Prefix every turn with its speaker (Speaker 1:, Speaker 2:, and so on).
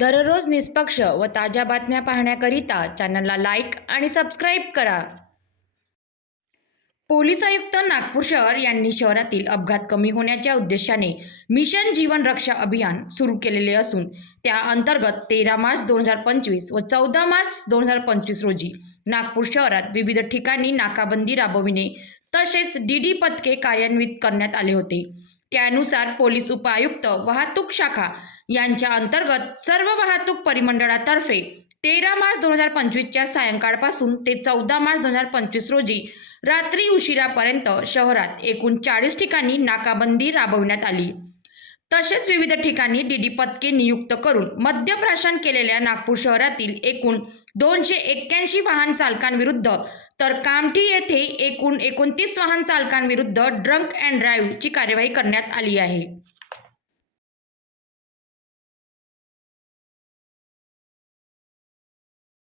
Speaker 1: दररोज निष्पक्ष व ताज्या बातम्या पाहण्याकरिता चॅनलला लाईक आणि सबस्क्राईब करा. पोलीस आयुक्त नागपूर शहर यांनी शहरातील अपघात कमी होण्याच्या उद्देशाने मिशन जीवन रक्षा अभियान सुरू केलेले असून त्या अंतर्गत तेरा मार्च दोन हजार पंचवीस व चौदा मार्च दोन हजार पंचवीस रोजी नागपूर शहरात विविध ठिकाणी नाकाबंदी राबविणे तसेच डी डी पथके कार्यान्वित करण्यात आले होते. त्यानुसार पोलीस उपायुक्त वाहतूक शाखा यांच्या अंतर्गत सर्व वाहतूक परिमंडळातर्फे तेरा मार्च दोन हजार पंचवीसच्या सायंकाळपासून ते चौदा मार्च दोन हजार पंचवीस रोजी रात्री उशिरापर्यंत शहरात एकूण चाळीस ठिकाणी नाकाबंदी राबविण्यात आली. तसेच विविध ठिकाणी डीडी पथके नियुक्त करून मद्यप्राशन केलेल्या नागपूर शहरातील एकूण दोनशे एक्क्याऐंशी वाहन चालकांविरुद्ध तर कामठी येथे एकूण एकोणतीस वाहन चालकांविरुद्ध ड्रंक अँड ड्राईव्हची कार्यवाही करण्यात आली आहे.